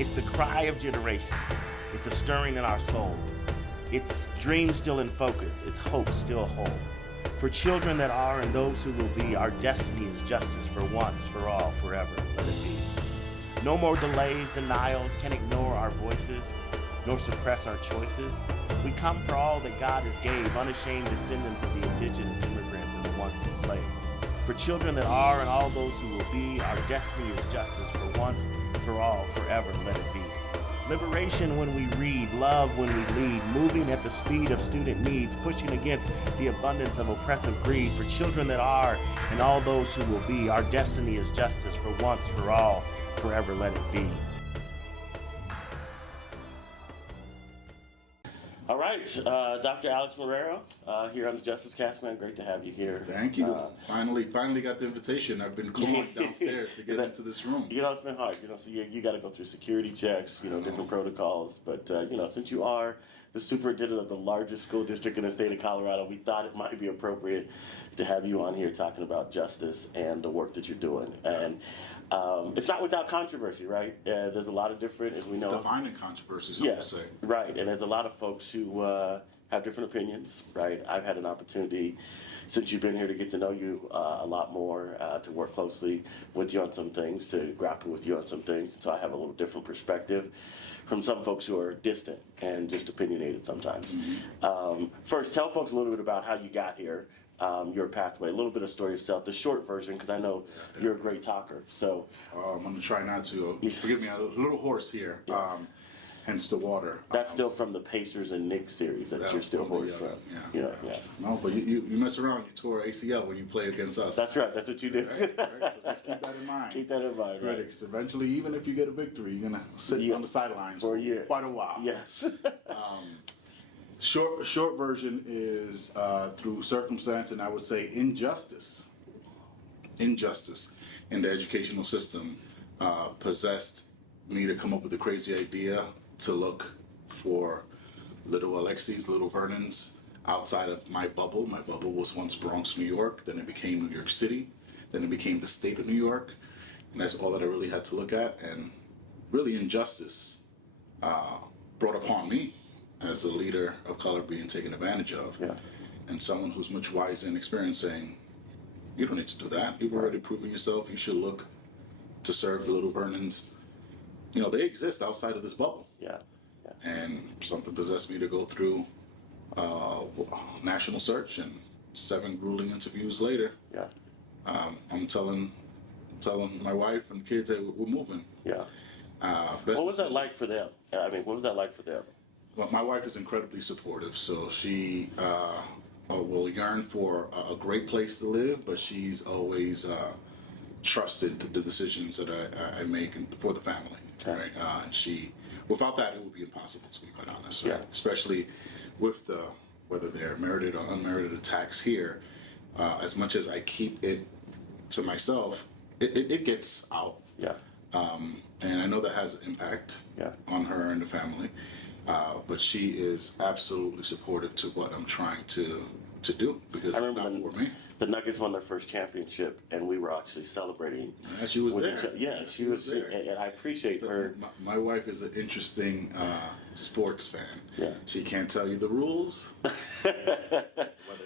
It's the cry of generation. It's a stirring in our soul. It's dreams still in focus. It's hope still whole. For children that are and those who will be, our destiny is justice for once, for all, forever. Let it be. No more delays, denials can ignore our voices, nor suppress our choices. We come for all that God has gave, unashamed descendants of the indigenous immigrants and the once enslaved. For children that are and all those who will be, our destiny is justice for once, for all, forever. Let it be. Liberation when we read, love when we lead, moving at the speed of student needs, pushing against the abundance of oppressive greed. For children that are and all those who will be, our destiny is justice for once, for all, forever. Let it be. All right, Dr. Alex Marrero here on the Justice Cast, man. Great to have you here. Thank you. Finally got the invitation. I've been calling downstairs to get into this room. You know, it's been hard. You know, so you got to go through security checks, different protocols. But, since you are the superintendent of the largest school district in the state of Colorado, we thought it might be appropriate to have you on here talking about justice and the work that you're doing. And it's not without controversy, right? There's a lot of different, as we know. It's defining controversy, some would say. Right. And there's a lot of folks who have different opinions, right? I've had an opportunity since you've been here to get to know you a lot more, to work closely with you on some things, to grapple with you on some things. And so I have a little different perspective from some folks who are distant and just opinionated sometimes. Mm-hmm. First, tell folks a little bit about how you got here. Your pathway, a little bit of story of yourself, the short version, because I know you're a great talker. So I'm going to try not to. Forgive me, I'm a little hoarse here. Hence the water. That's still from the Pacers and Knicks series that you're still hoarse from. Yeah. No, but you mess around, you tore ACL when you play against us. That's right. That's what you did. Right? So just keep that in mind. Keep that in mind, right? Critics, eventually, even if you get a victory, you're going to sit on the sidelines for a year. Quite a while. Yes. Short version is through circumstance and I would say injustice in the educational system possessed me to come up with the crazy idea to look for little Alexi's, little Vernon's outside of my bubble. My bubble was once Bronx, New York, then it became New York City, then it became the state of New York, and that's all that I really had to look at. And really injustice brought upon me as a leader of color being taken advantage of, and someone who's much wiser and experienced saying, you don't need to do that. You've already proven yourself. You should look to serve the little Vernons. They exist outside of this bubble. And something possessed me to go through national search, and 7 grueling interviews later, I'm telling my wife and kids that we're moving. What was that like for them? What was that like for them? Well, my wife is incredibly supportive, so she will yearn for a great place to live, but she's always trusted the decisions that I make for the family. Right? Without that, it would be impossible, to be quite honest. Right? Especially with whether they're merited or unmerited attacks here. As much as I keep it to myself, it gets out. And I know that has an impact on her and the family. But she is absolutely supportive to what I'm trying to do, because it's not for me. The Nuggets won their first championship, and we were actually celebrating. She was there. She was there. And I appreciate her. My wife is an interesting sports fan. She can't tell you the rules, whether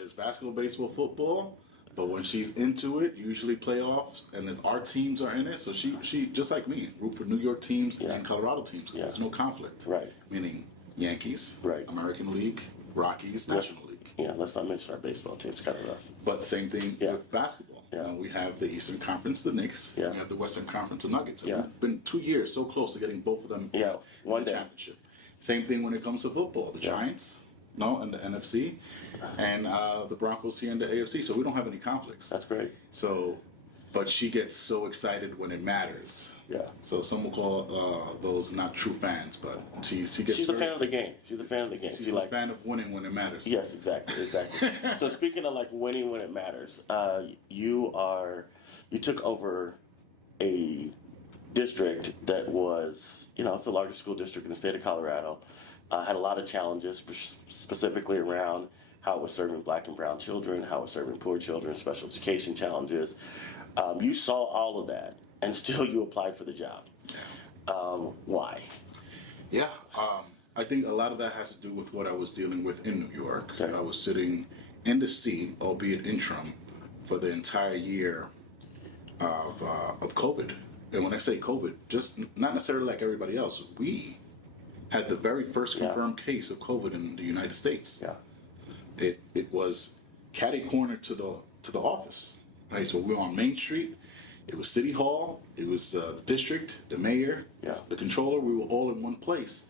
it's basketball, baseball, football. But when she's into it, usually playoffs, and if our teams are in it, so she just like me, root for New York teams and Colorado teams, because there's no conflict. Meaning Yankees, American League, Rockies, National League. Let's not mention our baseball teams, kind of rough. But same thing with basketball. We have the Eastern Conference, the Knicks. We have the Western Conference, the Nuggets. And we've been 2 years so close to getting both of them in the championship. Same thing when it comes to football. The Giants, in the NFC, and the Broncos here in the AFC. So we don't have any conflicts. That's great. So, but she gets so excited when it matters. So some will call those not true fans, but she's a fan of the game. She's a fan of the game. She's a fan of winning when it matters. Yes, exactly. So speaking of winning when it matters, you took over a district that was, it's the largest school district in the state of Colorado. Had a lot of challenges, specifically around how it was serving black and brown children, how it was serving poor children, special education challenges. You saw all of that, and still you applied for the job. Why? Yeah, I think a lot of that has to do with what I was dealing with in New York. Okay. I was sitting in the seat, albeit interim, for the entire year of COVID. And when I say COVID, just not necessarily like everybody else, we had the very first confirmed case of COVID in the United States. Yeah. It was catty corner to the office. Right, so we were on Main Street. It was City Hall. It was the district, the mayor, the controller. We were all in one place,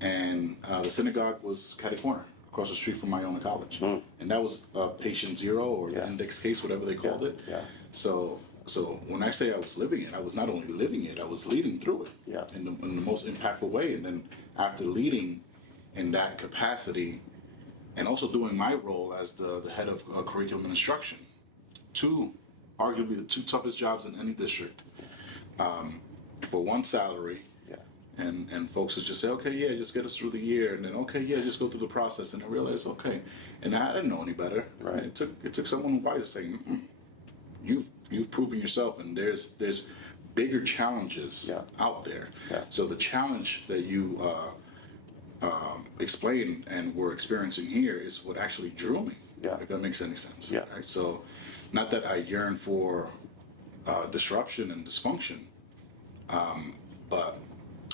and the synagogue was catty corner across the street from Iona College, and that was patient zero or the index case, whatever they called it. Yeah. So when I say I was living it, I was not only living it, I was leading through it in the most impactful way. And then after leading in that capacity, and also doing my role as the head of curriculum and instruction, arguably the two toughest jobs in any district, for one salary. And folks would just say, okay, yeah, just get us through the year, and then okay, yeah, just go through the process, and I realized, okay, and I didn't know any better. Right. It took someone wise saying, you've proven yourself, and there's bigger challenges out there. Yeah. So the challenge that you explained and we're experiencing here is what actually drew me. If that makes any sense. Yeah. Right? So, not that I yearn for disruption and dysfunction, but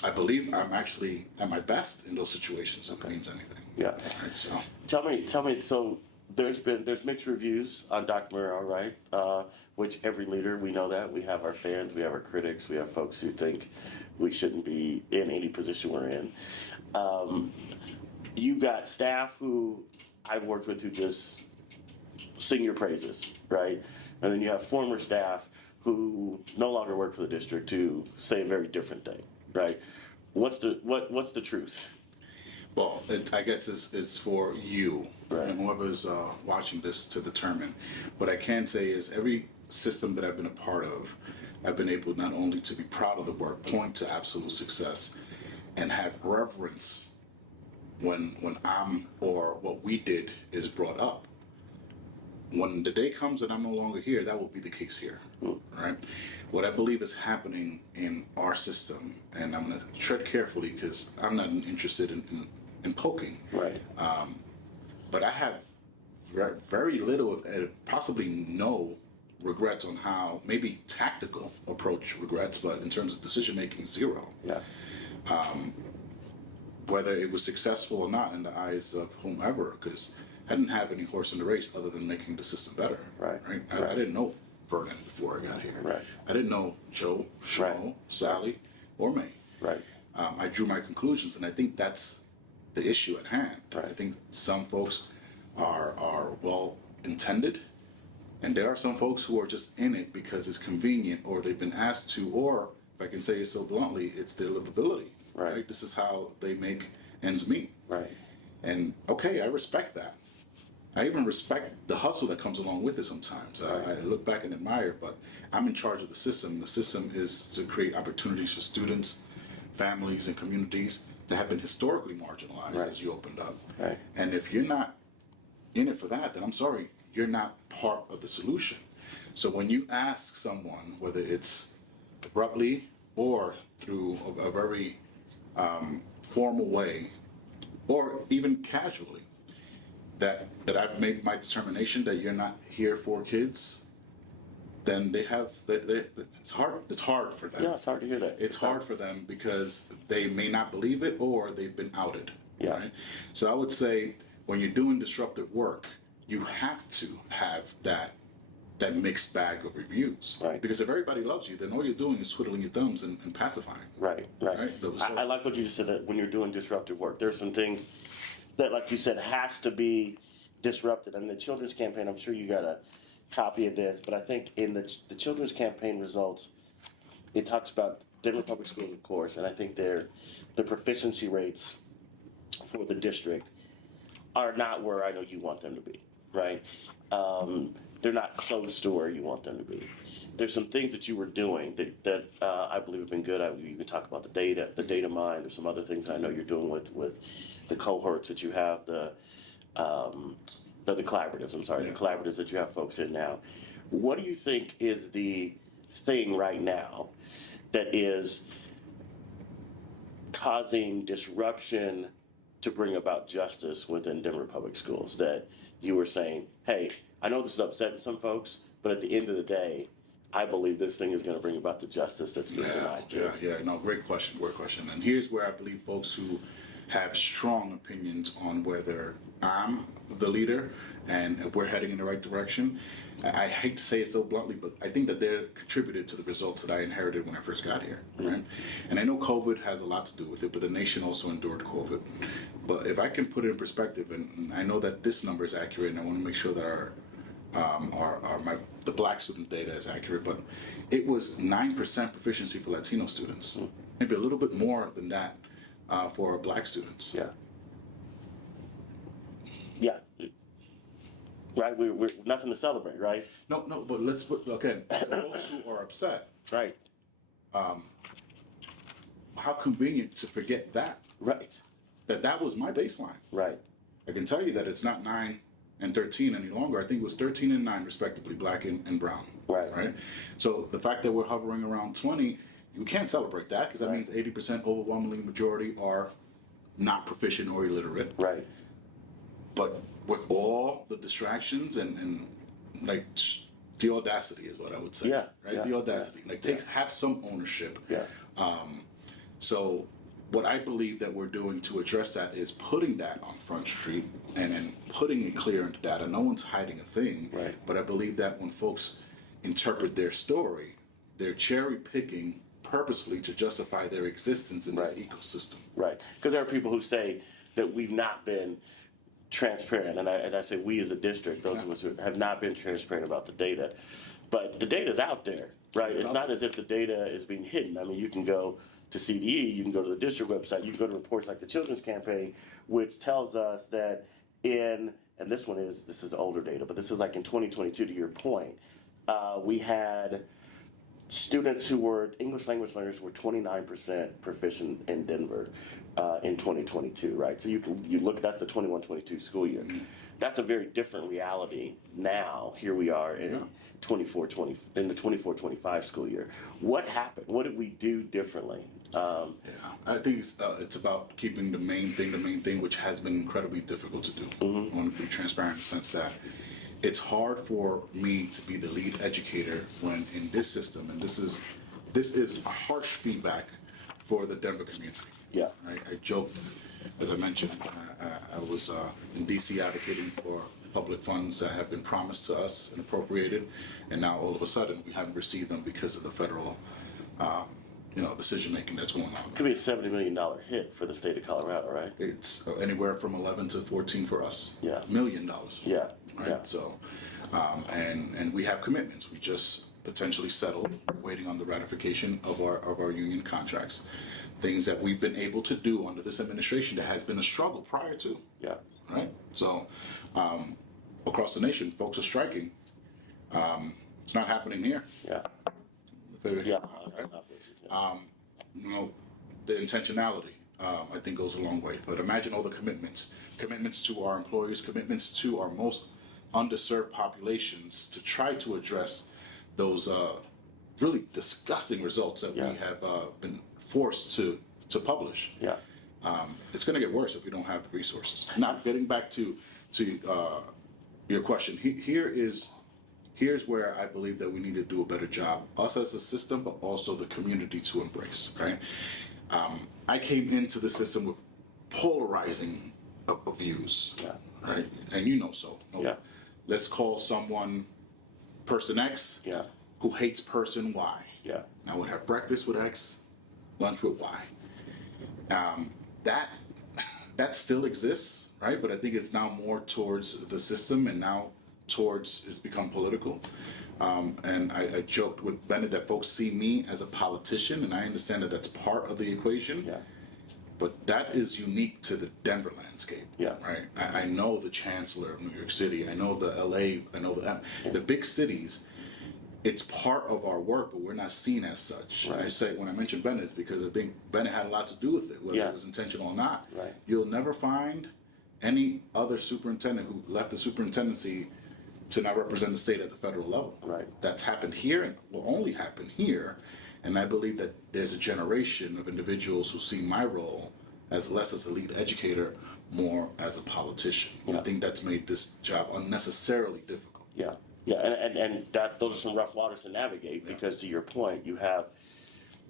I believe I'm actually at my best in those situations, if it means anything. Yeah. Right, so Tell me. So there's mixed reviews on Dr. Marrero, right? Which every leader, we know that. We have our fans, we have our critics, we have folks who think we shouldn't be in any position we're in. You've got staff who I've worked with who just sing your praises, right? And then you have former staff who no longer work for the district who say a very different thing, right? What's the truth? well, I guess it's for you and whoever's watching this to determine. What I can say is every system that I've been a part of, I've been able not only to be proud of the work, point to absolute success, and have reverence when I'm or what we did is brought up. When the day comes that I'm no longer here, that will be the case here, right? What I believe is happening in our system, and I'm going to tread carefully because I'm not interested in poking. Right. But I have very little, possibly no regrets on how, maybe tactical approach regrets, but in terms of decision making, zero. Yeah. Whether it was successful or not in the eyes of whomever, because I didn't have any horse in the race other than making the system better. Right. I didn't know Vernon before I got here. Right. I didn't know Joe, Shmo, Sally, or May. Right. I drew my conclusions, and I think that's the issue at hand. Right. I think some folks are well intended, and there are some folks who are just in it because it's convenient, or they've been asked to, or if I can say it so bluntly, it's their livability. Right. This is how they make ends meet. Right. And okay, I respect that. I even respect the hustle that comes along with it sometimes. I look back and admire, but I'm in charge of the system. The system is to create opportunities for students, families, and communities that have been historically marginalized, as you opened up. Right. And if you're not in it for that, then I'm sorry, you're not part of the solution. So when you ask someone, whether it's abruptly or through a very formal way, or even casually, that I've made my determination that you're not here for kids, then it's hard for them. Yeah, it's hard to hear that. It's hard for them because they may not believe it or they've been outed. Yeah. Right? So I would say when you're doing disruptive work, you have to have that mixed bag of reviews. Right. Because if everybody loves you, then all you're doing is twiddling your thumbs and pacifying. Right. I like what you just said, that when you're doing disruptive work, there's some things that, like you said, has to be disrupted. I mean, the children's campaign, I'm sure you got a copy of this, but I think in the children's campaign results, it talks about Denver Public Schools, of course, and I think the proficiency rates for the district are not where I know you want them to be, right? They're not close to where you want them to be. There's some things that you were doing that I believe have been good. You can talk about the data mine. There's some other things I know you're doing with the cohorts that you have, the collaboratives. I'm sorry, the collaboratives that you have folks in now. What do you think is the thing right now that is causing disruption to bring about justice within Denver Public Schools? That you were saying, hey, I know this is upsetting some folks, but at the end of the day, I believe this thing is going to bring about the justice that's being denied. No, great question. And here's where I believe folks who have strong opinions on whether I'm the leader and we're heading in the right direction. I hate to say it so bluntly, but I think that they're contributed to the results that I inherited when I first got here, right? And I know COVID has a lot to do with it, but the nation also endured COVID. But if I can put it in perspective, and I know that this number is accurate, and I want to make sure that the black student data is accurate, but it was 9% proficiency for Latino students, maybe a little bit more than that for black students. Yeah. Right, we're nothing to celebrate, right? No, but let's put, again, the folks who are upset, Right. how convenient to forget that. Right. That was my baseline. Right. I can tell you that it's not 9 and 13 any longer. I think it was 13 and 9 respectively, black and brown. Right. So the fact that we're hovering around 20, you can't celebrate that because that means 80% overwhelmingly majority are not proficient or illiterate. Right. But with all the distractions and like the audacity is what I would say. The audacity. Have some ownership. So what I believe that we're doing to address that is putting that on Front Street and then putting it clear into data. No one's hiding a thing. Right. But I believe that when folks interpret their story, they're cherry picking purposefully to justify their existence in this ecosystem. Right. Because there are people who say that we've not been transparent, and I say we as a district, those of us who have not been transparent about the data. But the data's out there, right? It's not as if the data is being hidden. I mean, you can go to CDE, you can go to the district website, you can go to reports like the Children's Campaign, which tells us that and this is the older data, but this is like in 2022, to your point, we had students who were English language learners were 29% proficient in Denver in 2022, right? So you look, that's the 21-22 school year. That's a very different reality now. Here we are in 24-25 school year. What happened? What did we do differently? I think it's about keeping the main thing, which has been incredibly difficult to do. I want to be transparent in the sense that it's hard for me to be the lead educator when in this system, and this is harsh feedback for the Denver community. Right? I joked, as I mentioned, I was in DC advocating for public funds that have been promised to us and appropriated, and now all of a sudden we haven't received them because of the federal decision making that's going on. Could be a $70 million hit for the state of Colorado, right? It's anywhere from 11 to 14 for us. $1 million. Right. So, and we have commitments. We just potentially settled, waiting on the ratification of our union contracts. Things that we've been able to do under this administration that has been a struggle prior to. Right. So, across the nation, folks are striking. It's not happening here. The intentionality, I think, goes a long way. But imagine all the commitments to our employees, commitments to our most underserved populations to try to address those really disgusting results that we have been forced to publish. It's going to get worse if we don't have the resources. Now, getting back to your question, here's where I believe that we need to do a better job, us as a system, but also the community to embrace, right? I came into the system with polarizing views, right? And let's call someone person X who hates person Y. Now would have breakfast with X, lunch with Y. That still exists, right? But I think it's now more towards the system and now it's become political. And I joked with Bennett that folks see me as a politician, and I understand that that's part of the equation. But that is unique to the Denver landscape, right? I know the chancellor of New York City. I know the LA. I know the big cities. It's part of our work, but we're not seen as such. Right. I say when I mention Bennett, it's because I think Bennett had a lot to do with it, whether it was intentional or not. You'll never find any other superintendent who left the superintendency to not represent the state at the federal level. That's happened here and will only happen here. And I believe that there's a generation of individuals who see my role as less as a lead educator, more as a politician. And I think that's made this job unnecessarily difficult. Yeah, yeah, and that those are some rough waters to navigate because, to your point, you have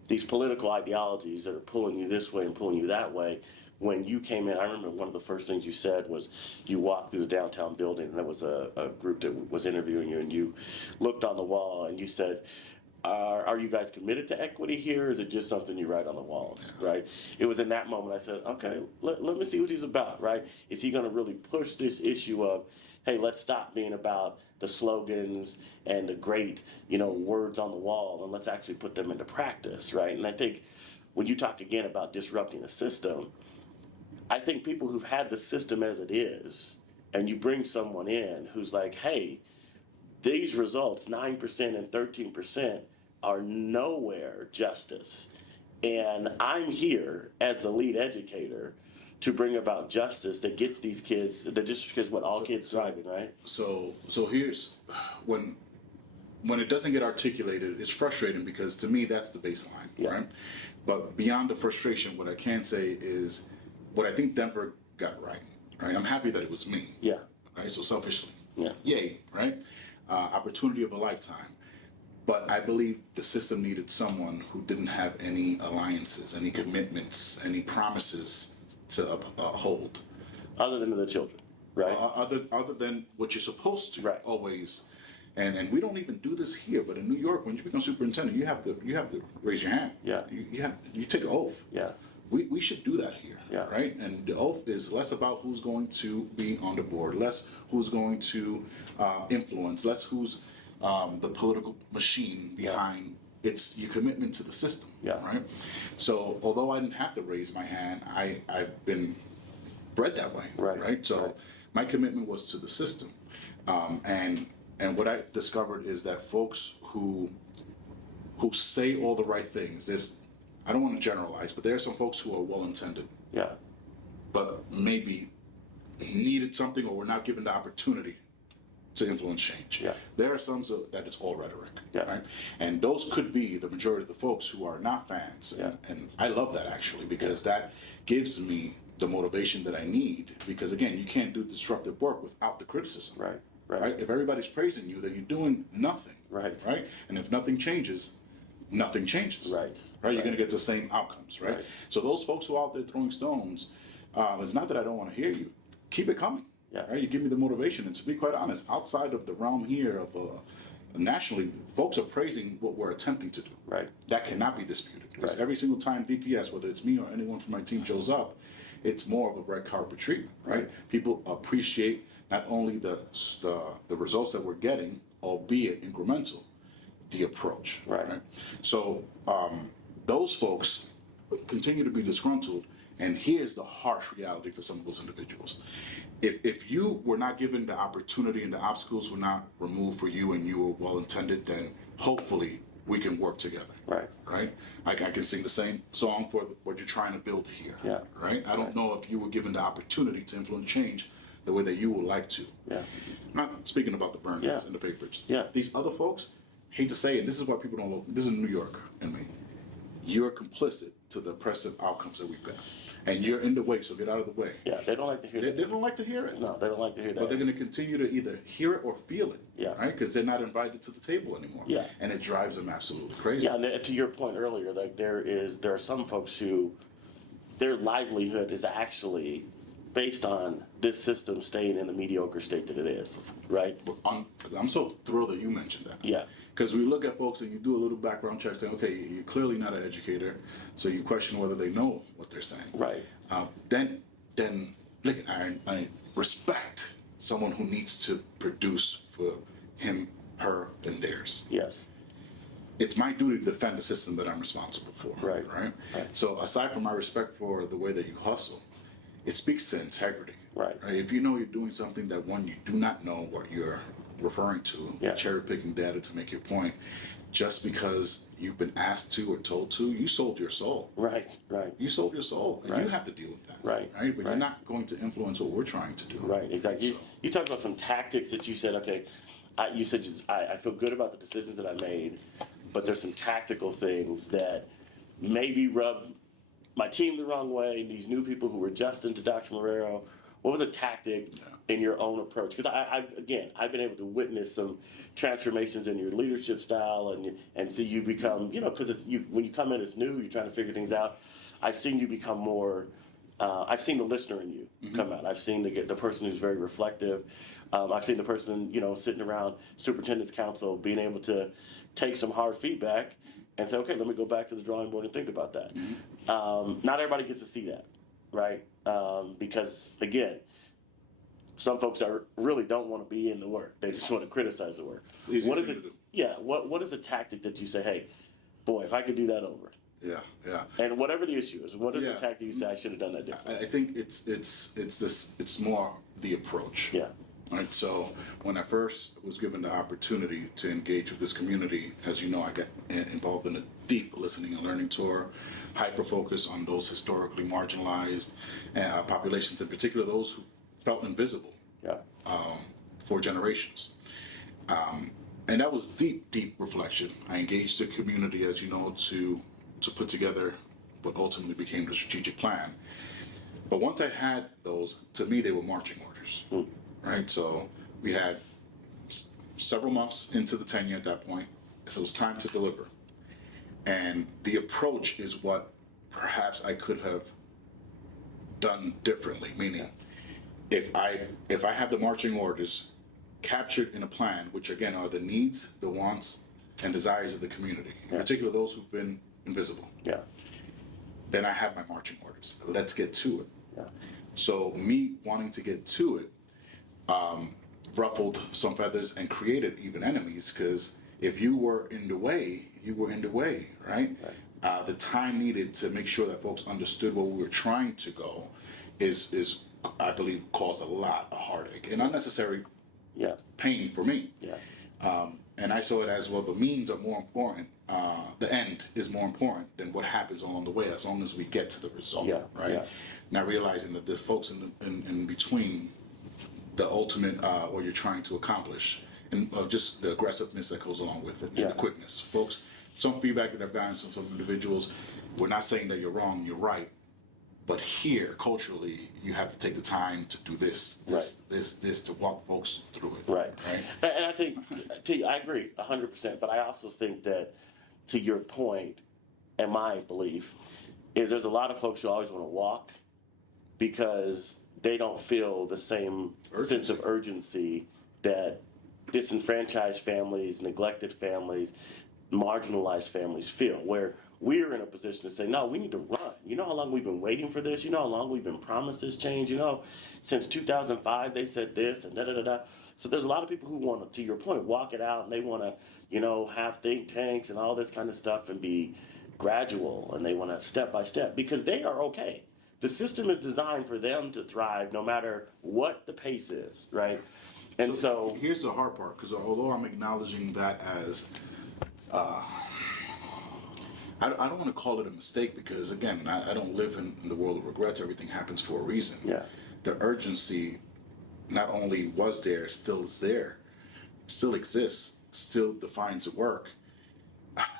these political ideologies that are pulling you this way and pulling you that way. When you came in, I remember one of the first things you said was you walked through the downtown building, and there was a group that was interviewing you, and you looked on the wall and you said, are you guys committed to equity here, or is it just something you write on the walls, right? It was in that moment I said, okay, let me see what he's about, right? Is he going to really push this issue of, hey, let's stop being about the slogans and the great, words on the wall, and let's actually put them into practice, right? And I think when you talk again about disrupting the system, I think people who've had the system as it is, and you bring someone in who's like, hey, these results, 9% and 13%, are nowhere justice. And I'm here as the lead educator to bring about justice that gets these kids, that just is what all kids driving, right? So here's when it doesn't get articulated, it's frustrating because to me that's the baseline, right? But beyond the frustration, what I can say is what I think Denver got right. I'm happy that it was me. Yeah. Right. So selfishly. Yeah. Yay. Right. Opportunity of a lifetime. But I believe the system needed someone who didn't have any alliances, any commitments, any promises to uphold. Other than the children, right? Other than what you're supposed to always. And we don't even do this here, but in New York, when you become superintendent, you have to raise your hand. Yeah. You take an oath. Yeah. We should do that here. Yeah. Right? And the oath is less about who's going to be on the board, less who's going to influence, less who's the political machine behind it's your commitment to the system. Yeah. Right? So although I didn't have to raise my hand, I've been bred that way. Right? So my commitment was to the system. And what I discovered is that folks who say all the right things, I don't want to generalize, but there are some folks who are well-intended. Yeah. But maybe needed something or were not given the opportunity to influence change. Yeah. There are some that it's all rhetoric. Yeah. Right? And those could be the majority of the folks who are not fans. Yeah. And I love that actually because that gives me the motivation that I need. Because again, you can't do disruptive work without the criticism. Right? If everybody's praising you, then you're doing nothing. Right? And if nothing changes, nothing changes. Right? You're going to get the same outcomes. Right? So those folks who are out there throwing stones, it's not that I don't want to hear you. Keep it coming. Yeah. Right? You give me the motivation. And to be quite honest, outside of the realm here of nationally, folks are praising what we're attempting to do. Right. That cannot be disputed. Because every single time DPS, whether it's me or anyone from my team shows up, it's more of a red carpet treatment. Right? People appreciate not only the results that we're getting, albeit incremental, the approach. Right? So those folks continue to be disgruntled, and here's the harsh reality for some of those individuals. If you were not given the opportunity and the obstacles were not removed for you and you were well-intended, then hopefully we can work together. Right? I can sing the same song for what you're trying to build here. Yeah. Right? I don't know if you were given the opportunity to influence change the way that you would like to. Yeah. I'm not speaking about the Vernons and the Faith Bridges. Yeah. These other folks, hate to say it, this is why people don't look, this is New York in me. You're complicit to the oppressive outcomes that we've got. And you're in the way, so get out of the way. Yeah, they don't like to hear that. They don't like to hear it. No, they don't like to hear that. But they're going to continue to either hear it or feel it. Yeah. Right? Because they're not invited to the table anymore. Yeah. And it drives them absolutely crazy. Yeah, and to your point earlier, like there are some folks who their livelihood is actually based on this system staying in the mediocre state that it is, right? I'm so thrilled that you mentioned that. Yeah. Because we look at folks and you do a little background check saying, okay, you're clearly not an educator, so you question whether they know what they're saying. Right. Then look, I respect someone who needs to produce for him, her, and theirs. Yes. It's my duty to defend the system that I'm responsible for. Right. So aside from my respect for the way that you hustle, it speaks to integrity. Right. If you know you're doing something that you do not know what you're referring to, cherry picking data to make your point, just because you've been asked to or told to, you sold your soul. Right. You sold your soul, and you have to deal with that. Right. But you're not going to influence what we're trying to do. Right. Exactly. So, you talked about some tactics that you said. Okay, I feel good about the decisions that I made, but there's some tactical things that maybe rub my team the wrong way. These new people who were adjusting to Dr. Marrero, what was a tactic in your own approach? Because I've been able to witness some transformations in your leadership style and see you become, because when you come in as new, you're trying to figure things out. I've seen you become more. I've seen the listener in you come out. I've seen the person who's very reflective. I've seen the person, sitting around superintendent's council, being able to take some hard feedback and say, okay, let me go back to the drawing board and think about that. Not everybody gets to see that, right? Because again, some folks really don't want to be in the work. They just want to criticize the work. What is it? Yeah. What is a tactic that you say, hey, boy, if I could do that over? Yeah, yeah. And whatever the issue is, what is the tactic you say I should have done that differently? I think it's more the approach. Yeah. Right. So when I first was given the opportunity to engage with this community, as you know, I got involved in a deep listening and learning tour, hyper focus on those historically marginalized populations, in particular those who felt invisible. Yeah. For generations. And that was deep reflection. I engaged the community, as you know, to put together what ultimately became the strategic plan. But once I had those, to me, they were marching orders, right? So we had several months into the tenure at that point, so it was time to deliver. And the approach is what perhaps I could have done differently, meaning if I have the marching orders captured in a plan, which again are the needs, the wants, and desires of the community, in particular those who've been invisible. Yeah. Then I have my marching orders. Let's get to it. Yeah. So me wanting to get to it ruffled some feathers and created even enemies, because if you were in the way, you were in the way, right? The time needed to make sure that folks understood where we were trying to go is I believe caused a lot of heartache and unnecessary pain for me. Yeah. And I saw it as, well, the means are more important. The end is more important than what happens along the way, as long as we get to the result, right? Yeah. Now realizing that the folks in between the ultimate, what you're trying to accomplish, and just the aggressiveness that goes along with it, and the quickness. Folks, some feedback that I've gotten from some individuals, we're not saying that you're wrong, you're right. But here, culturally, you have to take the time to do this, to walk folks through it. Right. And I think, I agree 100%, but I also think that, to your point, and my belief, is there's a lot of folks who always want to walk because they don't feel the same sense of urgency that disenfranchised families, neglected families, marginalized families feel, where we're in a position to say, no, we need to run. You know how long we've been waiting for this? You know how long we've been promised this change? Since 2005, they said this and da-da-da-da. So there's a lot of people who want to your point, walk it out, and they want to, have think tanks and all this kind of stuff and be gradual, and they want to step by step because they are okay. The system is designed for them to thrive no matter what the pace is, right? And so here's the hard part, because although I'm acknowledging that as I don't want to call it a mistake, because again, I don't live in the world of regrets. Everything happens for a reason. Yeah. The urgency not only was there, still is there, still exists, still defines the work.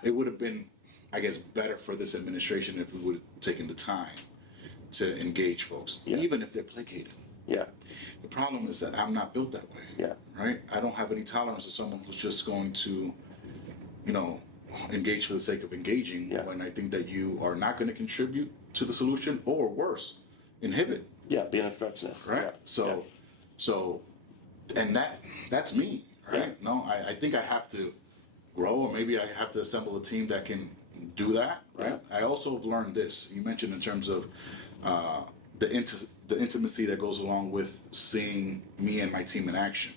It would have been, I guess, better for this administration if we would have taken the time to engage folks, even if they're placated. Yeah. The problem is that I'm not built that way. Yeah. Right? I don't have any tolerance to someone who's just going to, engage for the sake of engaging when I think that you are not going to contribute to the solution, or worse, inhibit. Yeah, be an obstructionist. Right? Yeah. So, and that's me, right? Yeah. No, I think I have to grow, or maybe I have to assemble a team that can do that, right? Yeah. I also have learned this. You mentioned in terms of the intimacy that goes along with seeing me and my team in action.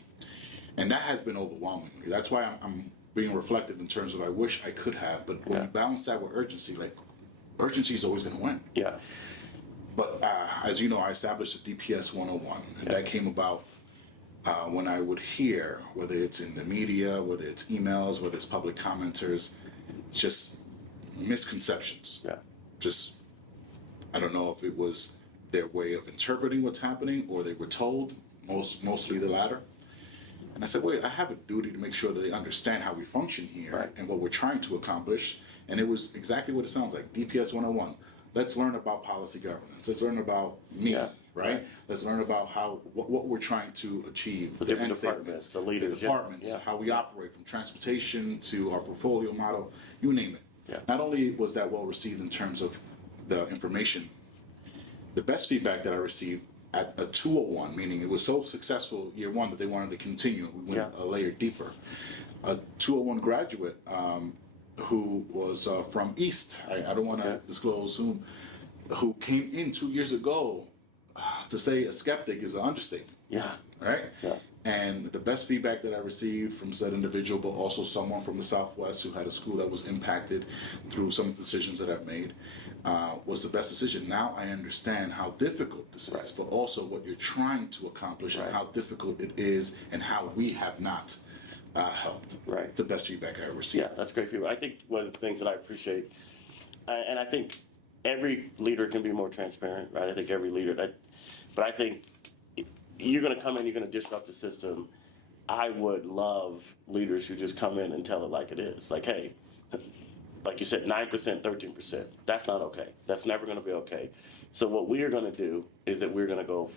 And that has been overwhelming. That's why I'm being reflective in terms of I wish I could have, but when you balance that with urgency, urgency is always going to win. Yeah. But as you know, I established a DPS 101, and that came about when I would hear, whether it's in the media, whether it's emails, whether it's public commenters, just misconceptions. Yeah. Just, I don't know if it was their way of interpreting what's happening, or they were told, mostly the latter. And I said, wait, I have a duty to make sure that they understand how we function here Right. and what we're trying to accomplish. And it was exactly what it sounds like, DPS 101. Let's learn about policy governance. Let's learn about me, Yeah. right? Let's learn about what we're trying to achieve. The different end departments, statements, the leaders, the departments, yeah. how we operate, from transportation to our portfolio model, you name it. Yeah. Not only was that well received in terms of the information, the best feedback that I received at a 201, meaning it was so successful year one that they wanted to continue. We went Yeah. a layer deeper. A 201 graduate who was from East, I don't want to Okay. disclose who came in 2 years ago. To say a skeptic is an understatement, Yeah. right? Yeah. And the best feedback that I received from said individual, but also someone from the Southwest who had a school that was impacted through some of the decisions that I've made, was the best decision. Now I understand how difficult this is, Right. but also what you're trying to accomplish Right. and how difficult it is and how we have not helped. Right. It's the best feedback I ever received. Yeah, that's great feedback. I think one of the things that I appreciate, and I think every leader can be more transparent, right? I think every leader, but I think you're going to come in, you're going to disrupt the system. I would love leaders who just come in and tell it like it is. Like, hey, like you said, 9%, 13%. That's not okay. That's never going to be okay. So what we are going to do is that we're going to go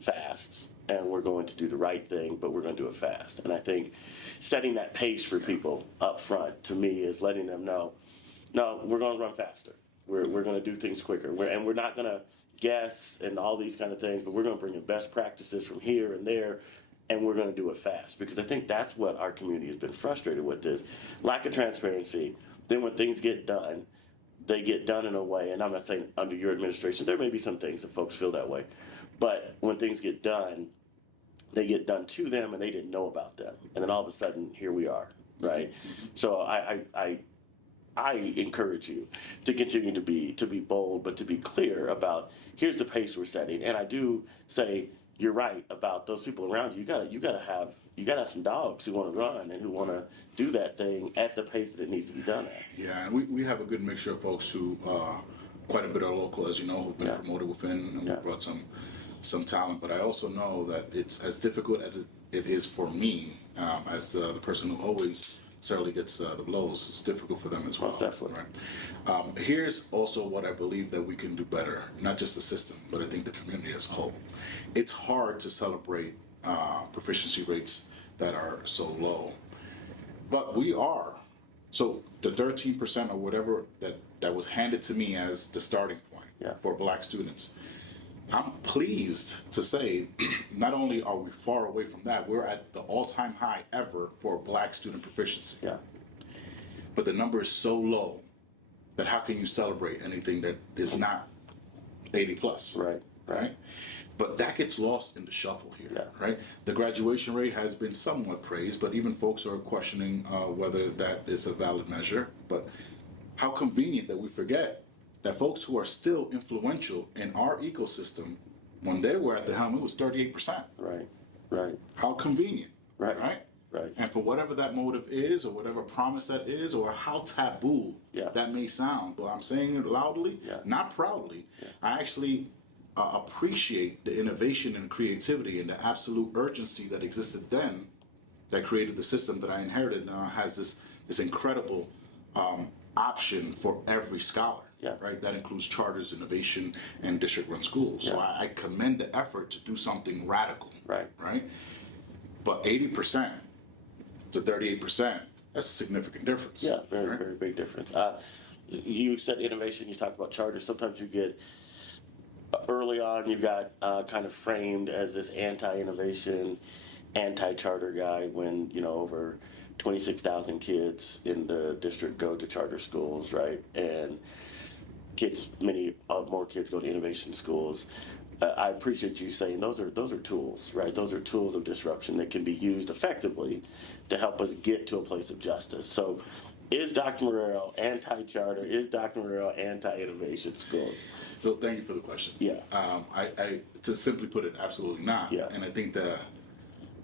fast, and we're going to do the right thing, but we're going to do it fast. And I think setting that pace for people up front, to me, is letting them know, no, we're going to run faster. We're going to do things quicker. And we're not going to guess and all these kind of things, but we're going to bring in best practices from here and there, and we're going to do it fast. Because I think that's what our community has been frustrated with, is lack of transparency. Then when things get done, they get done in a way, and I'm not saying under your administration, there may be some things that folks feel that way, but when things get done, they get done to them and they didn't know about them. And then all of a sudden, here we are, right? So I encourage you to continue to be bold, but to be clear about, here's the pace we're setting. And I do say, you're right about those people around you. You gotta have some dogs who want to run and who want to do that thing at the pace that it needs to be done at. Yeah, and we have a good mixture of folks who quite a bit are local, as you know, who've been Yeah. promoted within, and Yeah. we brought some talent. But I also know that it's as difficult as it is for me, as the person who always necessarily gets the blows. It's difficult for them as well. Most definitely. Right? Here's also what I believe that we can do better, not just the system, but I think the community as a whole. It's hard to celebrate proficiency rates that are so low, but we are. So the 13% or whatever that was handed to me as the starting point Yeah. for Black students, I'm pleased to say not only are we far away from that, we're at the all-time high ever for Black student proficiency. Yeah. But the number is so low that how can you celebrate anything that is not 80 plus? Right. Right? But that gets lost in the shuffle here, Yeah. right? The graduation rate has been somewhat praised, but even folks are questioning whether that is a valid measure. But how convenient that we forget that folks who are still influential in our ecosystem, when they were at the helm, it was 38%. Right. Right. How convenient, Right. right? Right. And for whatever that motive is, or whatever promise that is, or how taboo Yeah. that may sound, but I'm saying it loudly, Yeah. not proudly. I actually appreciate the innovation and creativity and the absolute urgency that existed then, that created the system that I inherited. Now has this incredible option for every scholar. Yeah. Right. That includes charters, innovation, and district-run schools. So Yeah. I commend the effort to do something radical. Right. Right. But 80% to 38%, that's a significant difference. Yeah, very, right? very big difference. You said innovation, you talked about charters. Sometimes you get, early on, you got kind of framed as this anti-innovation, anti-charter guy when, over 26,000 kids in the district go to charter schools, right? And many more kids go to innovation schools. I appreciate you saying those are tools, right? Those are tools of disruption that can be used effectively to help us get to a place of justice. So, is Dr. Marrero anti-charter? Is Dr. Marrero anti-innovation schools? So thank you for the question. Yeah. I to simply put it, absolutely not. Yeah. And I think the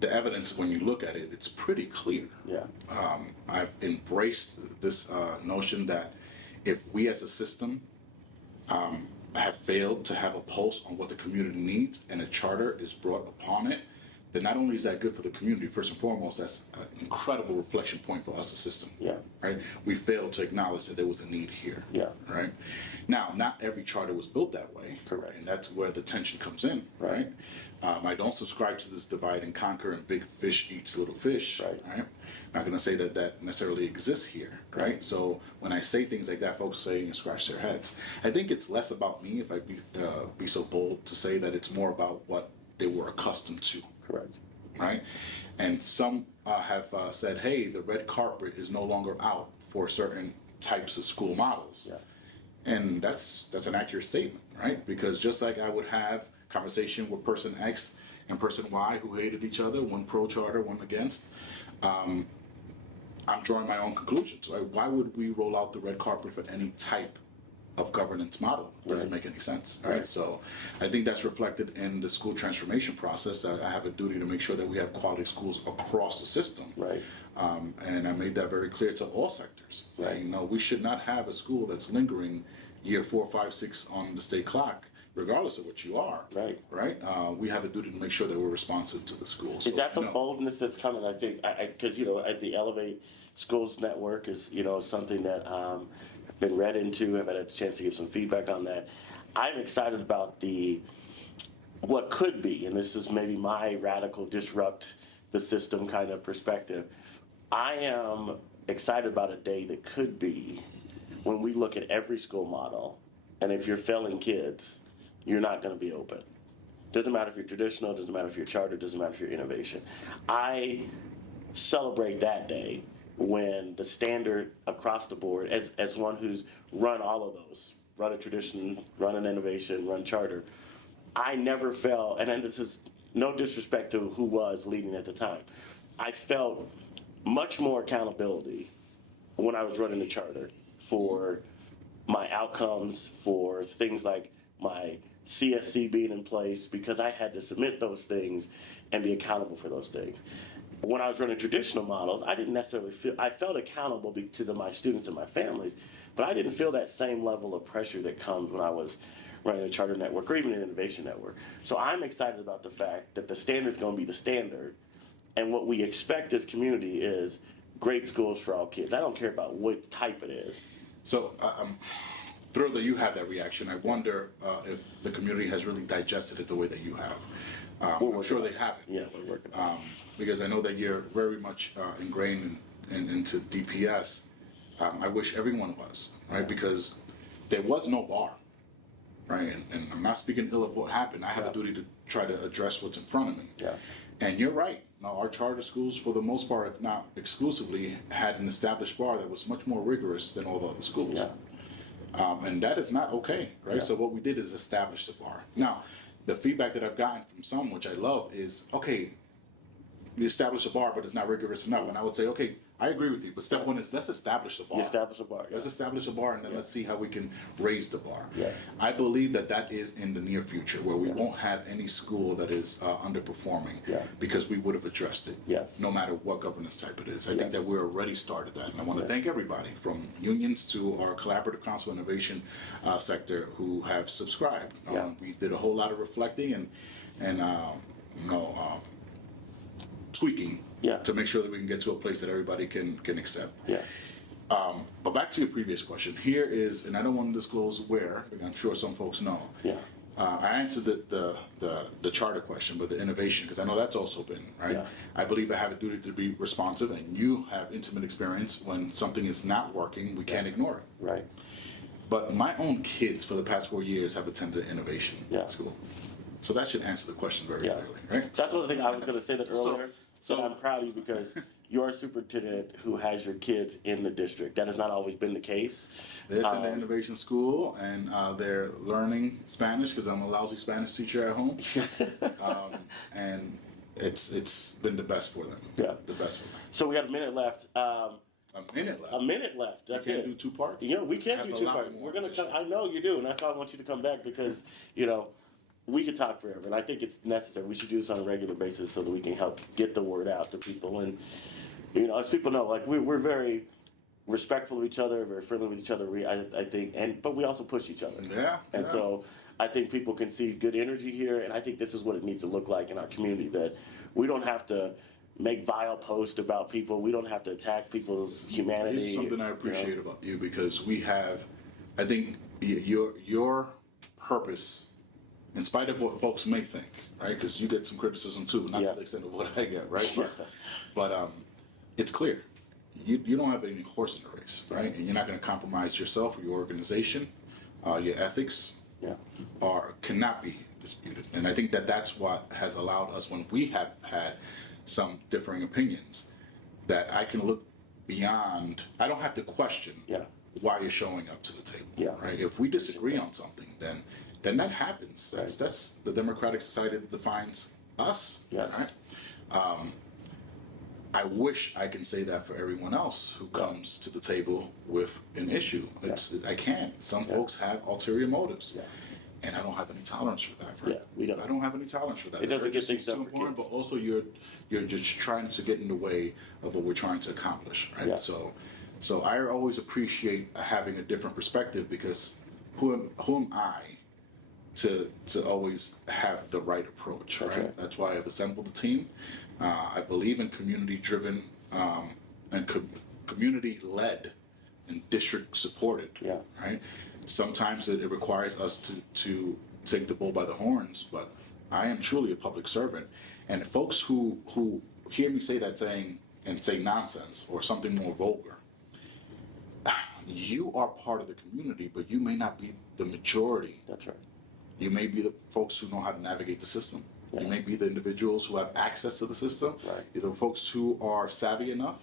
evidence, when you look at it, it's pretty clear. Yeah. I've embraced this notion that if we as a system have failed to have a pulse on what the community needs and a charter is brought upon it, then not only is that good for the community, first and foremost, that's an incredible reflection point for us, the system. Yeah. Right? We failed to acknowledge that there was a need here. Yeah. Right? Now, not every charter was built that way. Correct. And that's where the tension comes in. Right? I don't subscribe to this divide and conquer and big fish eats little fish. Right. I'm not going to say that that necessarily exists here. Right? So when I say things like that, folks say and scratch their heads. I think it's less about me, if I be so bold to say that it's more about what they were accustomed to. Correct. Right? And some have said, hey, the red carpet is no longer out for certain types of school models. Yeah. And that's an accurate statement, right? Because just like I would have conversation with person X and person Y who hated each other, one pro charter, one against, I'm drawing my own conclusions. Right? Why would we roll out the red carpet for any type of governance model? Doesn't make any sense, right? So I think that's reflected in the school transformation process, that I have a duty to make sure that we have quality schools across the system. Right. And I made that very clear to all sectors. Right. You know, we should not have a school that's lingering year 4, 5, 6 on the state clock, regardless of what you are. Right. Right. We have a duty to make sure that we're responsive to the schools. Is that the boldness that's coming? I think, because at the Elevate Schools Network is something that I've been read into. I've had a chance to give some feedback on that. I'm excited about what could be, and this is maybe my radical disrupt the system kind of perspective. I am excited about a day that could be when we look at every school model, and if you're failing kids, you're not going to be open. Doesn't matter if you're traditional, doesn't matter if you're charter, doesn't matter if you're innovation. I celebrate that day when the standard across the board, as one who's run all of those, run a tradition, run an innovation, run charter, I never felt, and this is no disrespect to who was leading at the time, I felt much more accountability when I was running the charter for my outcomes, for things like my CSC being in place, because I had to submit those things and be accountable for those things. When I was running traditional models, I didn't necessarily feel, I felt accountable to my students and my families, but I didn't feel that same level of pressure that comes when I was running a charter network or even an innovation network. So I'm excited about the fact that the standard's going to be the standard, and what we expect as community is great schools for all kids. I don't care about what type it is. So I'm thrilled that you have that reaction. I wonder if the community has really digested it the way that you have. I'm sure they haven't. Yeah, we're working on it. Because I know that you're very much ingrained into DPS. I wish everyone was, right? Because there was no bar, right? And I'm not speaking ill of what happened. I have a duty to try to address what's in front of me. Yeah. And you're right. Now, our charter schools, for the most part, if not exclusively, had an established bar that was much more rigorous than all the other schools. Yeah. And that is not okay, right? Yeah. So what we did is establish the bar. Now, the feedback that I've gotten from some, which I love, is, okay, we establish a bar, but it's not rigorous enough. And I would say, okay, I agree with you, but step one is let's establish the bar. You establish a bar. Yeah. Let's establish a bar, and then let's see how we can raise the bar. Yeah. I believe that that is in the near future, where we won't have any school that is underperforming, because we would have addressed it, Yes. no matter what governance type it is. I think Yes. that we're already started that, and I want to thank everybody, from unions to our collaborative council innovation sector, who have subscribed. We did a whole lot of reflecting and tweaking to make sure that we can get to a place that everybody can accept. Yeah. But back to your previous question. Here is, and I don't want to disclose where, but I'm sure some folks know. Yeah. I answered the charter question, but the innovation, because I know that's also been, right? Yeah. I believe I have a duty to be responsive, and you have intimate experience when something is not working, we can't ignore it. Right. But my own kids for the past 4 years have attended innovation school. So that should answer the question very clearly, right? That's one of the things I was going to say that earlier. So I'm proud of you because you're a superintendent who has your kids in the district. That has not always been the case. They attend the innovation school, and they're learning Spanish because I'm a lousy Spanish teacher at home. And it's been the best for them. Yeah. The best for them. So we got a minute left. A minute left. A minute left. That's We can't it. do 2 parts? Yeah, we can Have do a 2 lot parts. more We're gonna to come. share. I know you do, and that's why I want you to come back because we could talk forever, and I think it's necessary. We should do this on a regular basis so that we can help get the word out to people. And as people know, like we're very respectful of each other, very friendly with each other. I think, but we also push each other. Yeah. And so I think people can see good energy here, and I think this is what it needs to look like in our community, that We don't have to make vile posts about people. We don't have to attack people's humanity. This is something I appreciate about you, because we have, I think, your purpose, in spite of what folks may think, right? Because you get some criticism too, not Yeah. to the extent of what I get, right? But it's clear. You don't have any horse in the race, right? And you're not going to compromise yourself or your organization. Your ethics Yeah. cannot be disputed. And I think that that's what has allowed us, when we have had some differing opinions, that I can look beyond. I don't have to question Yeah. why you're showing up to the table. Yeah. Right. If we disagree on something, then that happens. That's the democratic society that defines us. Yes. Right. I wish I can say that for everyone else who comes to the table with an issue. I can't. Some folks have ulterior motives. Yeah. And I don't have any tolerance for that. Right? Yeah, we don't. I don't have any tolerance for that. It doesn't get Urgency things is too done for important, kids. but also you're just trying to get in the way of what we're trying to accomplish, right? Yeah. So I always appreciate having a different perspective, because who am I to always have the right approach, That's right? right. That's why I've assembled a team. I believe in community-driven and community-led and district-supported, Yeah. right? Sometimes it requires us to take the bull by the horns, but I am truly a public servant. And folks who hear me say that say nonsense or something more vulgar, you are part of the community, but you may not be the majority. That's right. You may be the folks who know how to navigate the system. Yeah. You may be the individuals who have access to the system. Right. You're the folks who are savvy enough.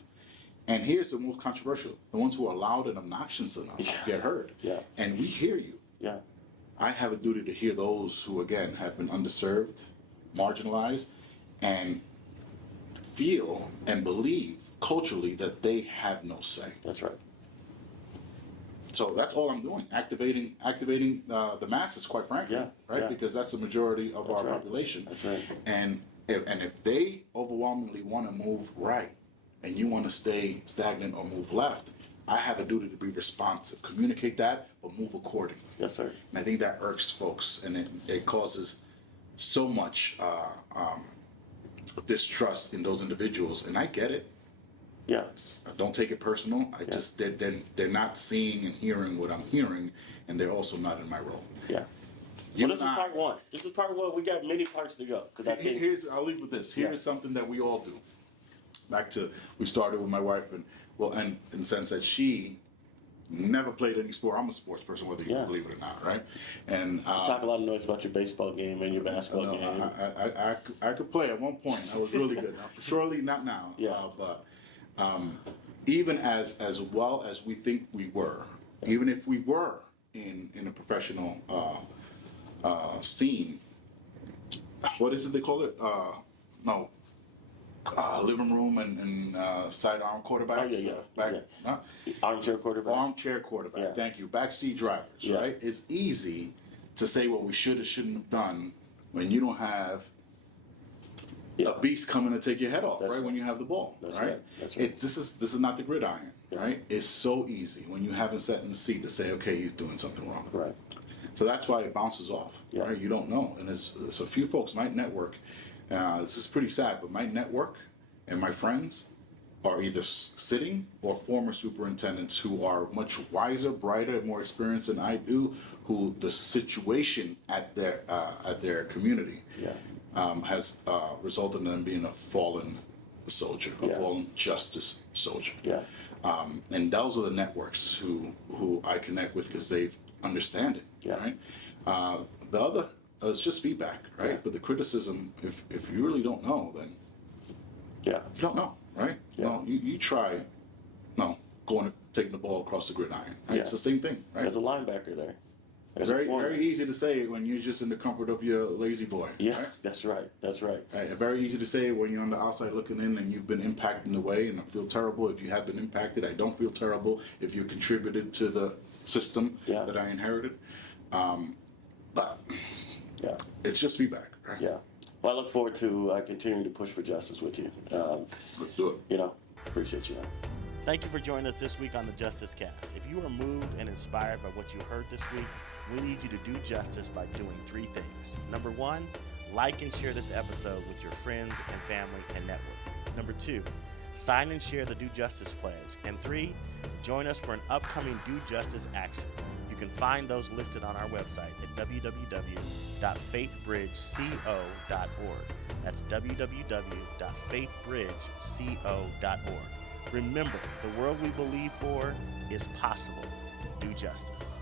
And here's the most controversial: the ones who are loud and obnoxious enough get heard. Yeah. And we hear you. Yeah. I have a duty to hear those who, again, have been underserved, marginalized, and feel and believe culturally that they have no say. That's right. So that's all I'm doing, activating the masses, quite frankly, Yeah, right? yeah. Because that's the majority of our right. population. That's right. And if they overwhelmingly want to move right, and you want to stay stagnant or move left, I have a duty to be responsive, communicate that, but move accordingly. Yes, sir. And I think that irks folks, and it causes so much distrust in those individuals. And I get it. Yeah. I don't take it personal. I just they're not seeing and hearing what I'm hearing, and they're also not in my role. Yeah. You Well, this is and I- part one. This is part one. We got many parts to go, because I think I'll leave with this. Yeah. Here's something that we all do. Back to, we started with my wife, and in the sense that she never played any sport. I'm a sports person, whether you Yeah. believe it or not, right? And talk a lot of noise about your baseball game and your basketball no, game. I could play at one point. I was really good. Surely not now. Yeah. But even as well as we think we were, even if we were in a professional scene, what is it they call it? Living room and sidearm quarterbacks. Oh, yeah. Huh? Armchair quarterback. Armchair quarterback. Yeah. Thank you. Backseat drivers. Yeah. Right. It's easy to say what we should or shouldn't have done when you don't have a beast coming to take your head off. That's right? right. When you have the ball. That's right. right. That's right. This is not the gridiron. Yeah. Right. It's so easy when you haven't sat in the seat to say, okay, he's doing something wrong. Right. So that's why it bounces off. Yeah. Right. You don't know, and there's a few folks. My network. This is pretty sad, but my network and my friends are either sitting or former superintendents who are much wiser, brighter, and more experienced than I do, who the situation at their community has resulted in them being a fallen soldier, a fallen justice soldier. Yeah. And those are the networks who I connect with because they understand it. Yeah. Right. The other it's just feedback, right? Yeah. But the criticism, if you really don't know, then Yeah. you don't know, right? Yeah. You try, taking the ball across the gridiron. Right? Yeah. It's the same thing, right? There's a linebacker there. There's a Very, corner. very easy to say when you're just in the comfort of your lazy boy. Yeah, Right? that's right. That's right. Right. Very easy to say when you're on the outside looking in and you've been impacted in a way, and I feel terrible if you have been impacted. I don't feel terrible if you contributed to the system Yeah. that I inherited. But Yeah. it's just feedback, right? Yeah. Well, I look forward to continuing to push for justice with you. Let's do it. Appreciate you. Thank you for joining us this week on the Justice Cast. If you are moved and inspired by what you heard this week, we need you to do justice by doing 3 things. Number 1, like and share this episode with your friends and family and network. Number 2, sign and share the Do Justice Pledge. And 3, join us for an upcoming Do Justice action. You can find those listed on our website at www.faithbridgeco.org. That's www.faithbridgeco.org. Remember, the world we believe for is possible. Do justice.